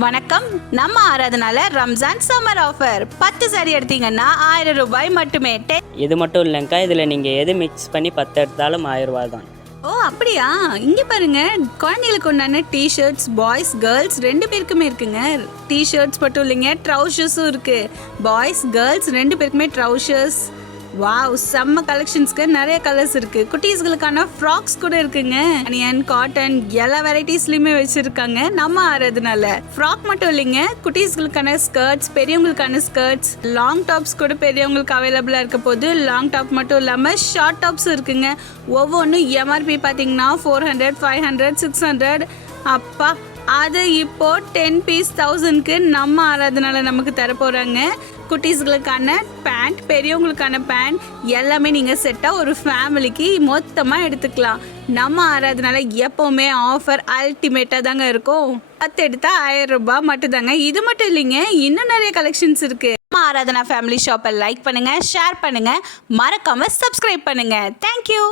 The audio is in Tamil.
வணக்கம். நம்ம ஆராதனால ரம்ஜான் சம்மர் ஆஃபர் 10 சாரி எடுத்தீங்கன்னா 1000 ரூபாய் மட்டுமே. இது மட்டும் இல்லைங்கக்கா, இதில் நீங்கள் எது மிக்ஸ் பண்ணி 10 எடுத்தாலும் 1000 ரூபா தான். ஓ அப்படியா? இங்கே பாருங்க, குழந்தைகளுக்கு உண்டான டிஷர்ட்ஸ் பாய்ஸ் கேர்ள்ஸ் 2 பேருக்குமே இருக்குங்க. டிஷர்ட்ஸ் மட்டும் இல்லைங்க, ட்ரௌசர்ஸும் இருக்கு. பாய்ஸ் கேர்ள்ஸ் 2 பேருக்குமே ட்ரௌசர்ஸ். வாவ், செம்ம கலெக்ஷன்ஸ்க்கு நிறைய கலர்ஸ் இருக்கு. குட்டீஸ்களுக்கான ஃப்ராக்ஸ் கூட இருக்குங்க. அனியன், காட்டன் எல்லா வெரைட்டிஸ்லயுமே வச்சிருக்காங்க நம்ம ஆராதனால. ஃப்ராக் மட்டும் இல்லைங்க, குட்டீஸ்களுக்கான ஸ்கர்ட்ஸ், பெரியவங்களுக்கான ஸ்கர்ட்ஸ், லாங் டாப்ஸ் கூட பெரியவங்களுக்கு அவைலபிளா இருக்க போது. லாங் டாப் மட்டும் இல்லாம ஷார்ட் டாப்ஸ் இருக்குங்க. ஒவ்வொன்றும் எம்ஆர்பி பார்த்தீங்கன்னா 400, 500, 600. அப்பா, அது இப்போ 10 பீஸ் 1000க்கு நம்ம ஆராதனால நமக்கு தர போறாங்க. குட்டீஸ்களுக்கான பேண்ட், பெரியவங்களுக்கான பேண்ட் எல்லாமே நீங்கள் செட்டாக ஒரு ஃபேமிலிக்கு மொத்தமாக எடுத்துக்கலாம். நம்ம ஆராதனால எப்போவுமே ஆஃபர் அல்டிமேட்டாக தாங்க இருக்கும். 10 எடுத்தால் 1000 ரூபாய் மட்டும் தாங்க. இது மட்டும் இல்லைங்க, இன்னும் நிறைய கலெக்ஷன்ஸ் இருக்குது. நம்ம ஆராதனா ஃபேமிலி ஷாப்பை லைக் பண்ணுங்கள், ஷேர் பண்ணுங்கள், மறக்காமல் சப்ஸ்கிரைப் பண்ணுங்கள். தேங்க்யூ.